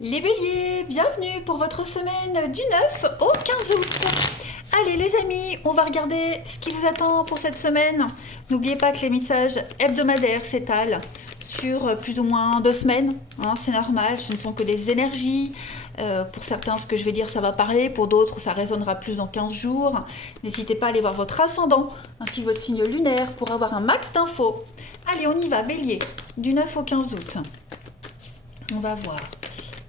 Les béliers, bienvenue pour votre semaine du 9 au 15 août. Allez les amis, on va regarder ce qui vous attend pour cette semaine. N'oubliez pas que les messages hebdomadaires s'étalent sur plus ou moins 2 semaines. C'est normal, ce ne sont que des énergies. Pour certains, ce que je vais dire, ça va parler. Pour d'autres, ça résonnera plus dans 15 jours. N'hésitez pas à aller voir votre ascendant, ainsi que votre signe lunaire, pour avoir un max d'infos. Allez, on y va, bélier, du 9 au 15 août. On va voir.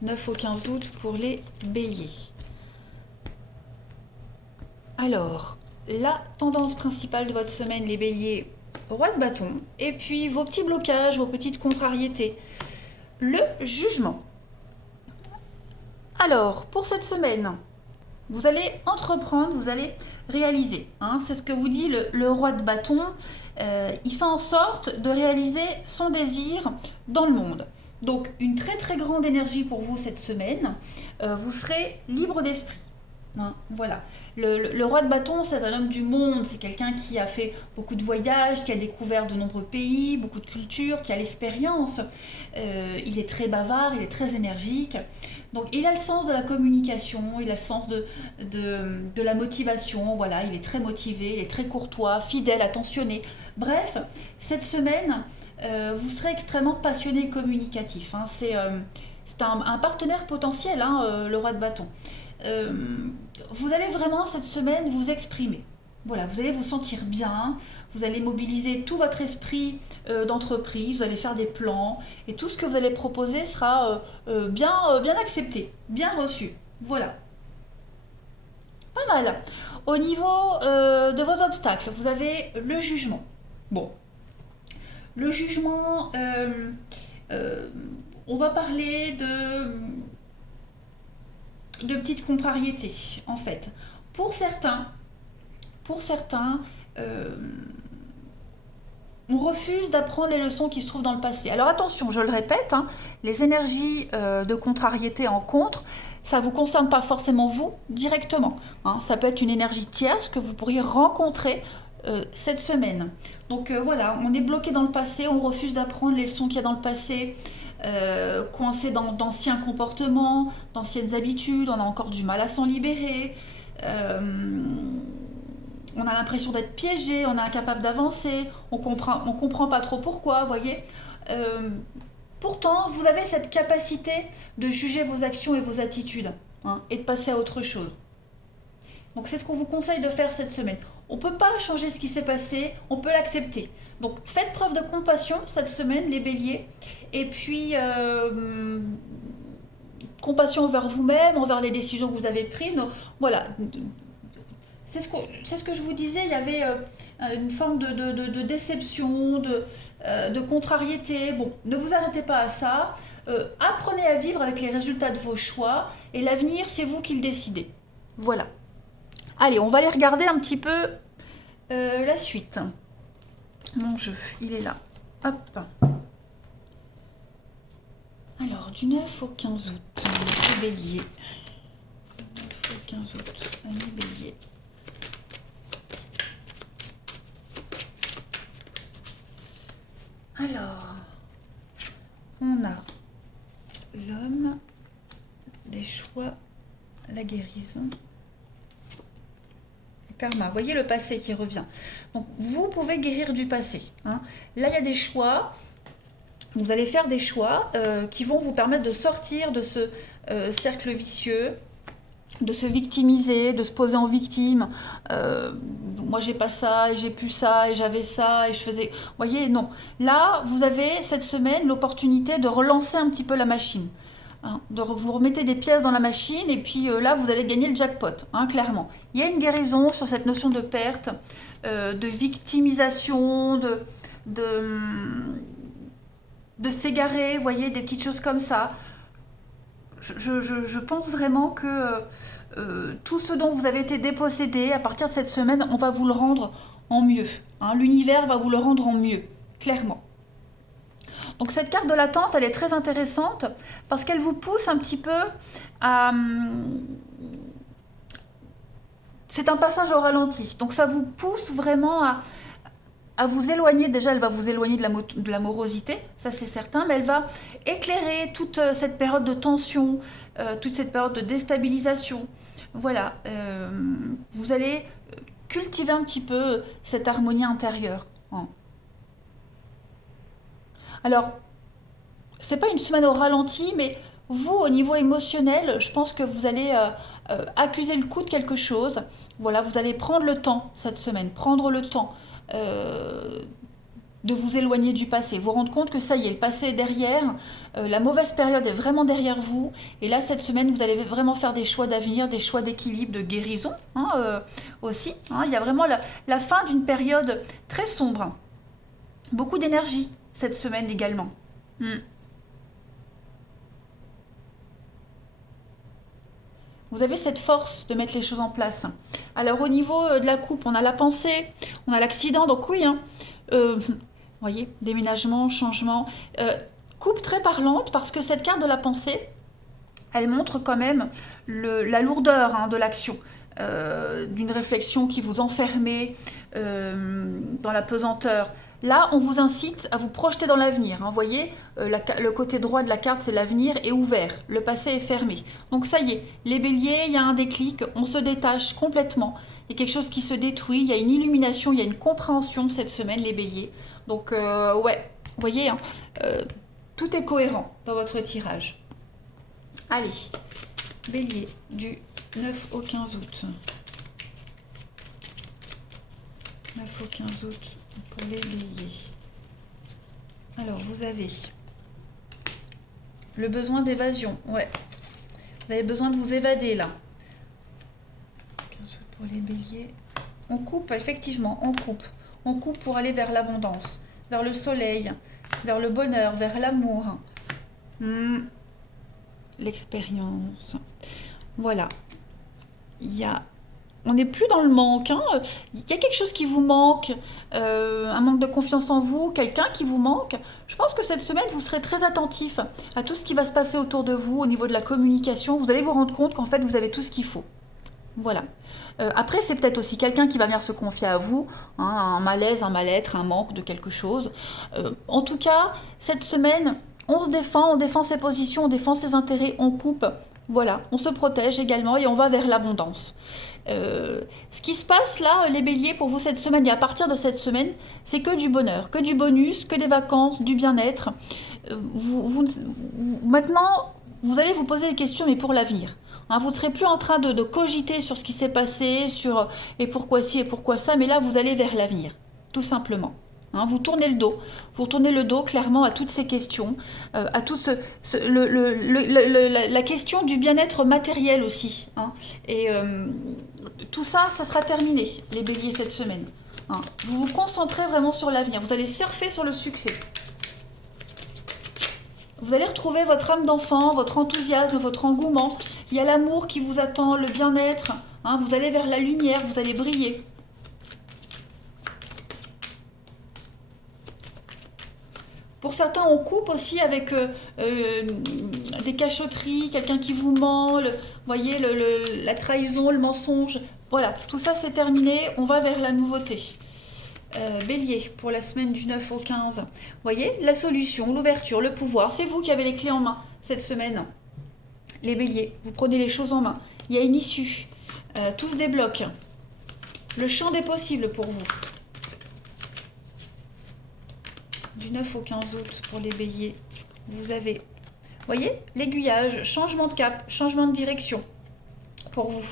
9 au 15 août pour les béliers. Alors, la tendance principale de votre semaine, les béliers, roi de bâton, et puis vos petits blocages, vos petites contrariétés. Le jugement. Alors, pour cette semaine, vous allez entreprendre, vous allez réaliser. C'est ce que vous dit le roi de bâton. Il fait en sorte de réaliser son désir dans le monde. Donc, une très très grande énergie pour vous cette semaine. Vous serez libre d'esprit. Voilà. Le roi de bâton, c'est un homme du monde. C'est quelqu'un qui a fait beaucoup de voyages, qui a découvert de nombreux pays, beaucoup de cultures, qui a l'expérience. Il est très bavard, il est très énergique. Donc, il a le sens de la communication, il a le sens de la motivation. Voilà, il est très motivé, il est très courtois, fidèle, attentionné. Bref, cette semaine, vous serez extrêmement passionné et communicatif. C'est un partenaire potentiel, le roi de bâton. Vous allez vraiment cette semaine vous exprimer. Voilà, vous allez vous sentir bien, vous allez mobiliser tout votre esprit d'entreprise, vous allez faire des plans et tout ce que vous allez proposer sera bien accepté, bien reçu. Voilà, pas mal. Au niveau de vos obstacles, vous avez le jugement. Bon, le jugement, on va parler de petites contrariétés, en fait. Pour certains, euh, on refuse d'apprendre les leçons qui se trouvent dans le passé. Alors attention, je le répète, les énergies de contrariété en contre, ça ne vous concerne pas forcément vous directement. Ça peut être une énergie tierce que vous pourriez rencontrer cette semaine. Donc voilà, on est bloqué dans le passé, on refuse d'apprendre les leçons qu'il y a dans le passé, coincé dans d'anciens comportements, d'anciennes habitudes, on a encore du mal à s'en libérer. On a l'impression d'être piégé, on est incapable d'avancer, on comprend pas trop pourquoi, vous voyez. Pourtant, vous avez cette capacité de juger vos actions et vos attitudes, et de passer à autre chose. Donc c'est ce qu'on vous conseille de faire cette semaine. On ne peut pas changer ce qui s'est passé, on peut l'accepter. Donc faites preuve de compassion cette semaine, les béliers, et puis compassion envers vous-même, envers les décisions que vous avez prises. Donc, voilà, c'est ce que je vous disais, il y avait une forme de déception, de contrariété. Bon, ne vous arrêtez pas à ça. Apprenez à vivre avec les résultats de vos choix et l'avenir, c'est vous qui le décidez. Voilà. Allez, on va aller regarder un petit peu la suite. Mon jeu, il est là. Hop. Alors, du 9 au 15 août, les béliers. 9 au 15 août, les béliers. Alors, on a l'homme, les choix, la guérison, le karma. Vous voyez le passé qui revient. Donc, vous pouvez guérir du passé. Là, il y a des choix. Vous allez faire des choix qui vont vous permettre de sortir de ce cercle vicieux, de se victimiser, de se poser en victime. Moi j'ai pas ça, et j'ai plus ça, et j'avais ça, et je faisais... Vous voyez, non. Là, vous avez cette semaine l'opportunité de relancer un petit peu la machine. Vous remettez des pièces dans la machine, et puis là, vous allez gagner le jackpot, clairement. Il y a une guérison sur cette notion de perte, de victimisation, de s'égarer, vous voyez, des petites choses comme ça. Je pense vraiment que tout ce dont vous avez été dépossédé, à partir de cette semaine, on va vous le rendre en mieux. L'univers va vous le rendre en mieux, clairement. Donc cette carte de l'attente, elle est très intéressante parce qu'elle vous pousse un petit peu à... C'est un passage au ralenti. Donc ça vous pousse vraiment à vous éloigner, déjà elle va vous éloigner de la morosité, ça c'est certain, mais elle va éclairer toute cette période de tension, toute cette période de déstabilisation. Voilà, vous allez cultiver un petit peu cette harmonie intérieure, hein. Alors, c'est pas une semaine au ralenti, mais vous, au niveau émotionnel, je pense que vous allez accuser le coup de quelque chose. Voilà, vous allez prendre le temps cette semaine, prendre le temps euh, de vous éloigner du passé, vous rendre compte que ça y est, le passé est derrière, la mauvaise période est vraiment derrière vous, et là, cette semaine, vous allez vraiment faire des choix d'avenir, des choix d'équilibre, de guérison, hein, aussi, hein. Il y a vraiment la fin d'une période très sombre. Beaucoup d'énergie cette semaine également. Hmm. Vous avez cette force de mettre les choses en place. Alors au niveau de la coupe, on a la pensée, on a l'accident, donc oui, hein, vous voyez, déménagement, changement. Coupe très parlante parce que cette carte de la pensée, elle montre quand même la lourdeur, hein, de l'action, d'une réflexion qui vous enfermait dans la pesanteur. Là, on vous incite à vous projeter dans l'avenir, hein. Vous voyez, le côté droit de la carte, c'est l'avenir est ouvert, le passé est fermé. Donc ça y est, les béliers, il y a un déclic, on se détache complètement. Il y a quelque chose qui se détruit, il y a une illumination, il y a une compréhension cette semaine, les béliers. Donc ouais, vous voyez, hein, tout est cohérent dans votre tirage. Allez, bélier du 9 au 15 août. 9 au 15 août pour les béliers. Alors, vous avez le besoin d'évasion. Ouais, vous avez besoin de vous évader là. 15 août pour les béliers. On coupe, effectivement, on coupe. On coupe pour aller vers l'abondance, vers le soleil, vers le bonheur, vers l'amour. L'expérience. Voilà. On n'est plus dans le manque, hein. Il y a quelque chose qui vous manque, un manque de confiance en vous, quelqu'un qui vous manque. Je pense que cette semaine, vous serez très attentif à tout ce qui va se passer autour de vous au niveau de la communication. Vous allez vous rendre compte qu'en fait, vous avez tout ce qu'il faut. Voilà. Après, c'est peut-être aussi quelqu'un qui va venir se confier à vous, hein, un malaise, un mal-être, un manque de quelque chose. En tout cas, cette semaine, on défend ses positions, on défend ses intérêts, on coupe. Voilà, on se protège également et on va vers l'abondance. Ce qui se passe là, les béliers, pour vous cette semaine et à partir de cette semaine, c'est que du bonheur, que du bonus, que des vacances, du bien-être. Maintenant, vous allez vous poser des questions, mais pour l'avenir. Hein, vous ne serez plus en train de cogiter sur ce qui s'est passé, sur et pourquoi ci et pourquoi ça, mais là, vous allez vers l'avenir, tout simplement. Hein, vous tournez le dos clairement à toutes ces questions, à tout la question du bien-être matériel aussi, hein. Et tout ça, ça sera terminé, les béliers, cette semaine, hein. Vous vous concentrez vraiment sur l'avenir, vous allez surfer sur le succès. Vous allez retrouver votre âme d'enfant, votre enthousiasme, votre engouement. Il y a l'amour qui vous attend, le bien-être, hein, vous allez vers la lumière, vous allez briller. Pour certains, on coupe aussi avec des cachotteries, quelqu'un qui vous ment, vous voyez, la trahison, le mensonge. Voilà, tout ça c'est terminé, on va vers la nouveauté. Bélier, pour la semaine du 9 au 15. Vous voyez, la solution, l'ouverture, le pouvoir, c'est vous qui avez les clés en main cette semaine. Les béliers, vous prenez les choses en main. Il y a une issue, tout se débloque. Le champ des possibles pour vous. Du 9 au 15 août pour les béliers, vous avez, voyez, l'aiguillage, changement de cap, changement de direction pour vous.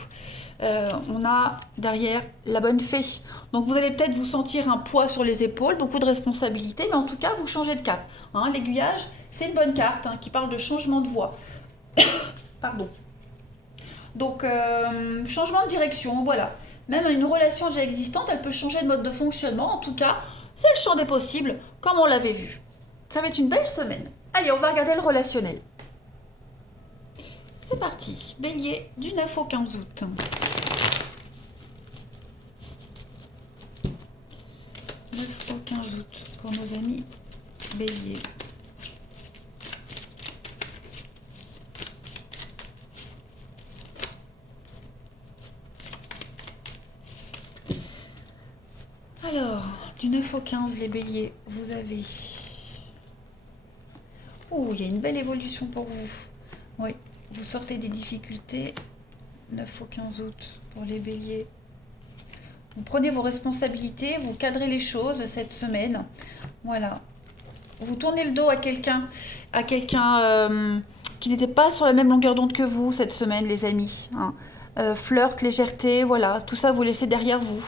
On a derrière la bonne fée. Donc vous allez peut-être vous sentir un poids sur les épaules, beaucoup de responsabilités, mais en tout cas, vous changez de cap. Hein, l'aiguillage, c'est une bonne carte, hein, qui parle de changement de voie. Pardon. Donc, changement de direction, voilà. Même une relation déjà existante, elle peut changer de mode de fonctionnement. En tout cas, c'est le champ des possibles, comme on l'avait vu. Ça va être une belle semaine. Allez, on va regarder le relationnel. C'est parti. Bélier, du 9 au 15 août. 9 au 15 août pour nos amis bélier. Alors, Du 9 au 15, les béliers, vous avez... Oh, il y a une belle évolution pour vous. Oui, vous sortez des difficultés. 9 au 15 août pour les béliers. Vous prenez vos responsabilités, vous cadrez les choses cette semaine. Voilà. Vous tournez le dos à quelqu'un qui n'était pas sur la même longueur d'onde que vous cette semaine, les amis. Hein. Flirt, légèreté, voilà, tout ça vous laissez derrière vous.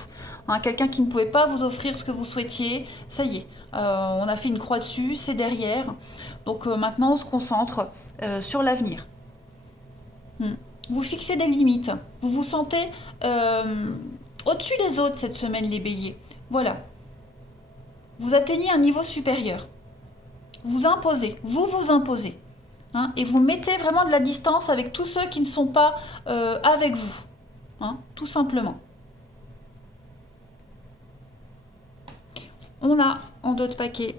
Hein, quelqu'un qui ne pouvait pas vous offrir ce que vous souhaitiez, ça y est, on a fait une croix dessus, c'est derrière. Donc maintenant on se concentre sur l'avenir. Vous fixez des limites, vous vous sentez au-dessus des autres cette semaine, les béliers. Voilà, vous atteignez un niveau supérieur. Vous imposez, vous vous imposez. Hein, et vous mettez vraiment de la distance avec tous ceux qui ne sont pas avec vous. Hein, tout simplement. On a en dos de paquet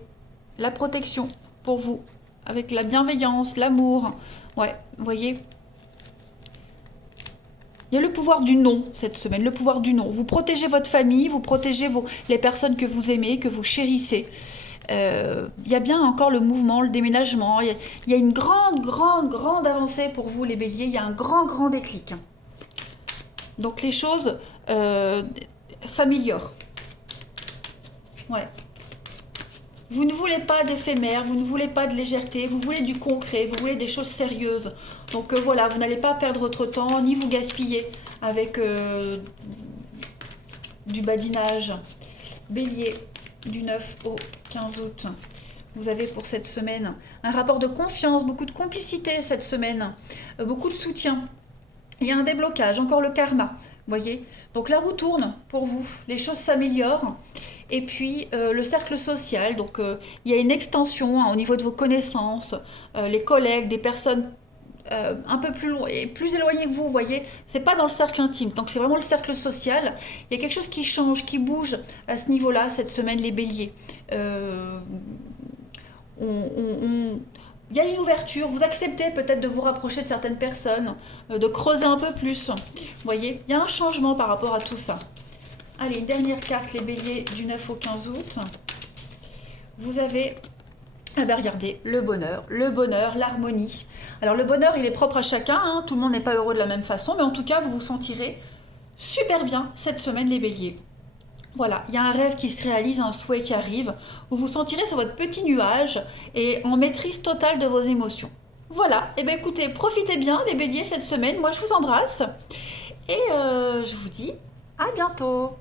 la protection pour vous, avec la bienveillance, l'amour. Ouais, vous voyez. Il y a le pouvoir du non cette semaine, le pouvoir du non. Vous protégez votre famille, vous protégez les personnes que vous aimez, que vous chérissez. Il y a bien encore le mouvement, le déménagement. Il y a une grande avancée pour vous, les béliers. Il y a un grand déclic. Donc les choses s'améliorent. Ouais. Vous ne voulez pas d'éphémère, vous ne voulez pas de légèreté, vous voulez du concret, vous voulez des choses sérieuses. Donc voilà, vous n'allez pas perdre votre temps, ni vous gaspiller avec du badinage. Bélier, du 9 au 15 août. Vous avez pour cette semaine un rapport de confiance, beaucoup de complicité cette semaine, beaucoup de soutien. Il y a un déblocage, encore le karma, voyez. Donc la roue tourne pour vous, les choses s'améliorent. Et puis le cercle social, donc il y a une extension hein, au niveau de vos connaissances, les collègues, des personnes un peu plus éloignées que vous, voyez. C'est pas dans le cercle intime, donc c'est vraiment le cercle social. Il y a quelque chose qui change, qui bouge à ce niveau-là cette semaine, les béliers. Il y a une ouverture, vous acceptez peut-être de vous rapprocher de certaines personnes, de creuser un peu plus. Vous voyez, il y a un changement par rapport à tout ça. Allez, une dernière carte, les béliers du 9 au 15 août. Vous avez, ah ben regardez, le bonheur, l'harmonie. Alors le bonheur, il est propre à chacun, hein, tout le monde n'est pas heureux de la même façon, mais en tout cas, vous vous sentirez super bien cette semaine, les béliers. Voilà, il y a un rêve qui se réalise, un souhait qui arrive. Vous vous sentirez sur votre petit nuage et en maîtrise totale de vos émotions. Voilà, et bien écoutez, profitez bien les béliers cette semaine. Moi, je vous embrasse et je vous dis à bientôt.